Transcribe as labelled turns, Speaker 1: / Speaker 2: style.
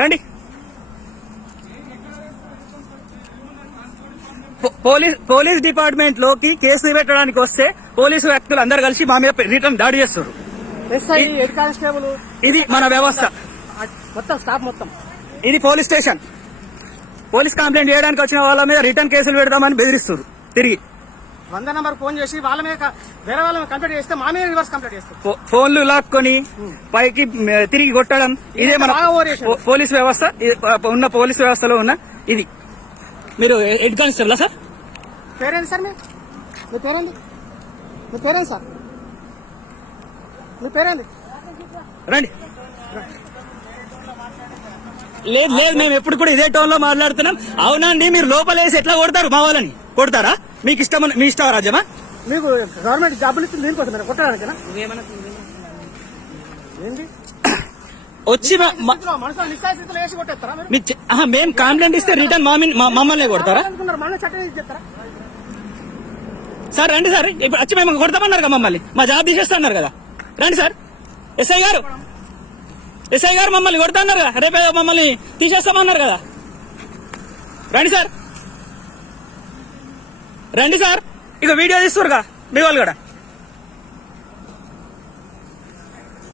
Speaker 1: రండి. Police police డిపార్ట్మెంట్లోకి కేసులు పెట్టడానికి వస్తే పోలీసు వ్యక్తులు అందరు కలిసి మా మీద రిటర్న్ దాడి చేస్తారు. ఇది మన వ్యవస్థ.
Speaker 2: మొత్తం స్టాఫ్ మొత్తం.
Speaker 1: ఇది పోలీస్ స్టేషన్. పోలీస్ కంప్లైంట్ చేయడానికి వచ్చిన వాళ్ళ మీద రిటర్న్ కేసులు పెడదామని బెదిరిస్తారు తిరిగి.
Speaker 2: వంద నెంబర్ ఫోన్ చేసి వాళ్ళ మీద వేరే వాళ్ళ కంప్లైంట్ చేస్తే మా మీద రివర్స్ కంప్లైంట్ చేస్తారు
Speaker 1: ఫోన్లు లాక్కొని పైకి తిరిగి కొట్టడం ఇదే మన పోలీస్ వ్యవస్థ ఉన్న పోలీస్ వ్యవస్థలో ఉన్న ఇది. మీరు హెడ్ కానిస్టేబుల్ సార్?
Speaker 2: పేరేంటి సార్ మీ? పేరేంది మీ పేరేంటి సార్? మీ పేరేంది
Speaker 1: రండి. లేదు లేదు మేము ఎప్పుడు కూడా ఇదే టోన్లో మాట్లాడుతున్నాం అవునండి మీరు లోపలేసి ఎట్లా కొడతారు మా వాళ్ళని? కొడతారా? మీకు ఇష్టం మీ ఇష్టం రాజ్యమా
Speaker 2: మీకు గవర్నమెంట్ జాబులు ఇస్తుంది దీనికోసం కొట్టడానికేనా? ఏంటి
Speaker 1: వచ్చి మేము కంప్లైంట్ ఇస్తే రిటర్న్ మమ్మల్ని కొడతారా? సార్ రండి సార్. ఇప్పుడు వచ్చి మేము కొడతామన్నారు కదా మమ్మల్ని. మా జాబ్ తీసేస్తున్నారు కదా. రండి సార్. ఎస్ఐ గారు. ఎస్ఐ గారు మమ్మల్ని కొడతాన్నారు కదా. రేపే మమ్మల్ని తీసేస్తామన్నారు కదా. రండి సార్. రండి సార్. ఇక వీడియో తీస్తురుగా మీ వాళ్ళు కూడా.